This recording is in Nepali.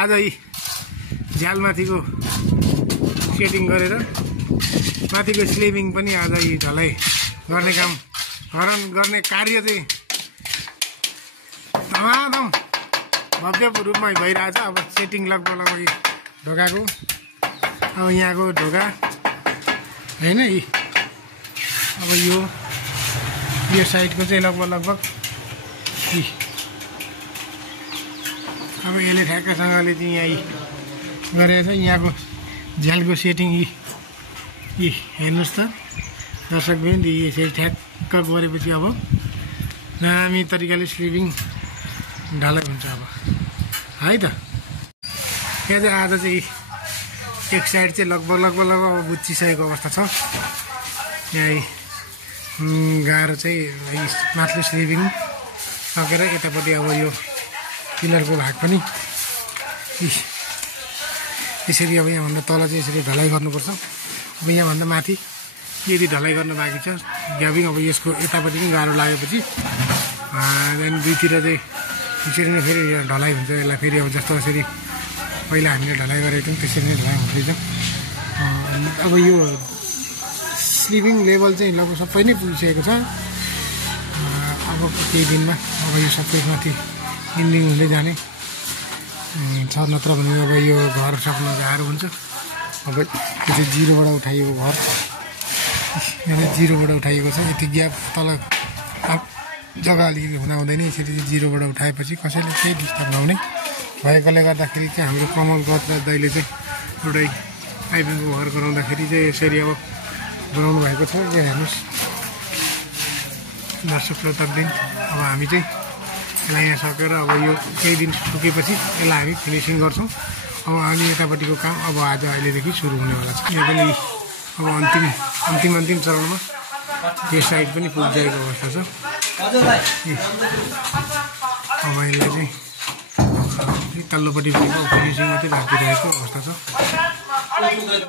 आज यी झ्यालमाथिको सेटिङ गरेर माथिको स्लेबिङ पनि आज यी ढलाइ गर्ने काम गर्ने कार्य चाहिँ धमाधम भव्य रूपमा भइरहेछ। अब सेटिङ लगभग ढोकाको अब यहाँको ढोका होइन यी अब यो साइडको चाहिँ लगभग यी अब यसले ठ्याक्कसँगले चाहिँ यहाँ गरेको छ। यहाँको झ्यालको सेटिङ यी हेर्नुहोस् त दर्शकवृन्द, यसरी ठ्याक्क गरेपछि अब दामी तरिकाले स्लिपिङ ढालै हुन्छ अब है त। यहाँ चाहिँ आज चाहिँ एक साइड चाहिँ लगभग अब बुच्चिसकेको अवस्था छ। यहाँ गाह्रो चाहिँ माथिल्लो स्लिपिङ सकेर यतापट्टि अब यो पिलरको भाग पनि यसरी अब यहाँभन्दा तल चाहिँ यसरी ढलाइ गर्नुपर्छ। अब यहाँभन्दा माथि यदि ढलाइ गर्न बाँकी छ ग्याबिङ अब यसको यतापट्टि पनि गाह्रो लागेपछि त्यहाँदेखि दुईतिर चाहिँ यसरी नै फेरि ढलाइ हुन्छ। यसलाई फेरि अब जस्तो यसरी पहिला हामीले ढलाइ गरेको थियौँ त्यसरी नै ढलाइ हुँदैछ। अब यो स्लिपिङ लेभल चाहिँ लगभग सबै नै पुगिसकेको छ। अब केही दिनमा अब यो सबै माथि इन्डिङ हुँदै जाने छ, नत्र भने अब यो घर सक्न गाह्रो हुन्छ। अब यो चाहिँ जिरोबाट उठाइएको घर, यो चाहिँ जिरोबाट उठाइएको छ। यति ग्याप तल जग्गा अलिकति हुँदा हुँदैन, यसरी चाहिँ जिरोबाट उठाएपछि कसैले केही डिस्टर्ब नहुने भएकोले गर्दाखेरि चाहिँ हाम्रो कमल गत्र दाइले चाहिँ एउटै आइपिङको घर गराउँदाखेरि चाहिँ यसरी अब बनाउनु भएको छ। यो हेर्नुहोस् दर्शक श्रोतावृन्द, अब हामी चाहिँ यसलाई यहाँ सकेर अब यो केही दिन सुकेपछि यसलाई हामी फिनिसिङ गर्छौँ। अब हामी यतापट्टिको काम अब अहिलेदेखि सुरु हुनेवाला छ। यहाँ पनि अब अन्तिम चरणमा यो साइड पनि पुगिसकेको अवस्था छ। अब यसलाई चाहिँ तल्लोपट्टि फिनिसिङ मात्रै राखिरहेको अवस्था छ।